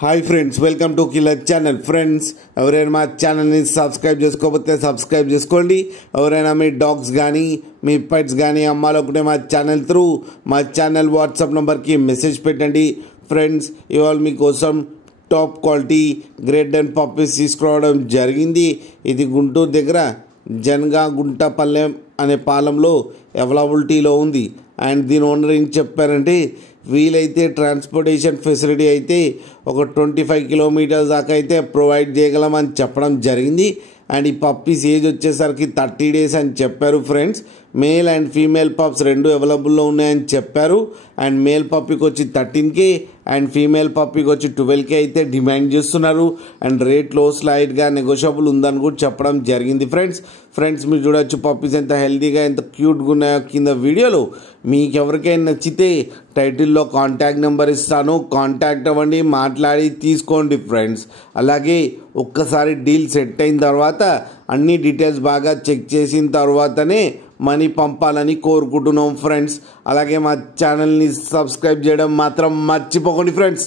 Hi friends, welcome to killer channel. Friends, ఎవరైనా మా ఛానల్ని సబ్స్క్రైబ్ చేసుకోకపోతే సబ్స్క్రైబ్ చేసుకోండి. ఎవరైనా మీ డాగ్స్ కానీ మీ పెట్స్ కానీ అమ్మాలనుకుంటే మా ఛానల్ త్రూ మా ఛానల్ వాట్సాప్ నెంబర్కి మెసేజ్ పెట్టండి. ఫ్రెండ్స్, ఇవాళ మీకోసం top quality great Dane puppies తీసుకురావడం జరిగింది. ఇది గుంటూరు దగ్గర జనగా గుంటపల్లెం అనే పాలెంలో అవైలబిలిటీలో ఉంది. అండ్ దీని ఓనర్ ఏం చెప్పారంటే, వీలైతే ట్రాన్స్పోర్టేషన్ ఫెసిలిటీ అయితే ఒక 25 కిలోమీటర్స్ దాకా అయితే ప్రొవైడ్ చేయగలమని చెప్పడం జరిగింది. అండ్ ఈ పప్పీస్ ఏజ్ వచ్చేసరికి 30 days అని చెప్పారు. Friends, male and female pups రెండు అవైలబుల్లో ఉన్నాయని చెప్పారు. అండ్ మేల్ పప్పీకి వచ్చి 13K అండ్ ఫీమేల్ పప్పీకి వచ్చి 12K అయితే డిమాండ్ చేస్తున్నారు. అండ్ రేట్లో స్లైడ్గా నెగోషియబుల్ ఉందని కూడా చెప్పడం జరిగింది. ఫ్రెండ్స్ మీరు చూడొచ్చు పప్పీస్ ఎంత హెల్తీగా ఎంత క్యూట్గా ఉన్నాయో కింద వీడియోలో. మీకు ఎవరికైనా నచ్చితే టైటిల్లో కాంటాక్ట్ నెంబర్ ఇస్తాను, కాంటాక్ట్ అవ్వండి, మాట్లాడి తీసుకోండి. ఫ్రెండ్స్, అలాగే ఒక్కసారి డీల్ సెట్ అయిన తర్వాత అన్ని డీటెయిల్స్ బాగా చెక్ చేసిన తర్వాతనే మనీ పంపాలని కోరుకుంటున్నాం. ఫ్రెండ్స్, అలాగే మా ఛానల్ని సబ్స్క్రైబ్ చేయడం మాత్రం మర్చిపోకండి. ఫ్రెండ్స్.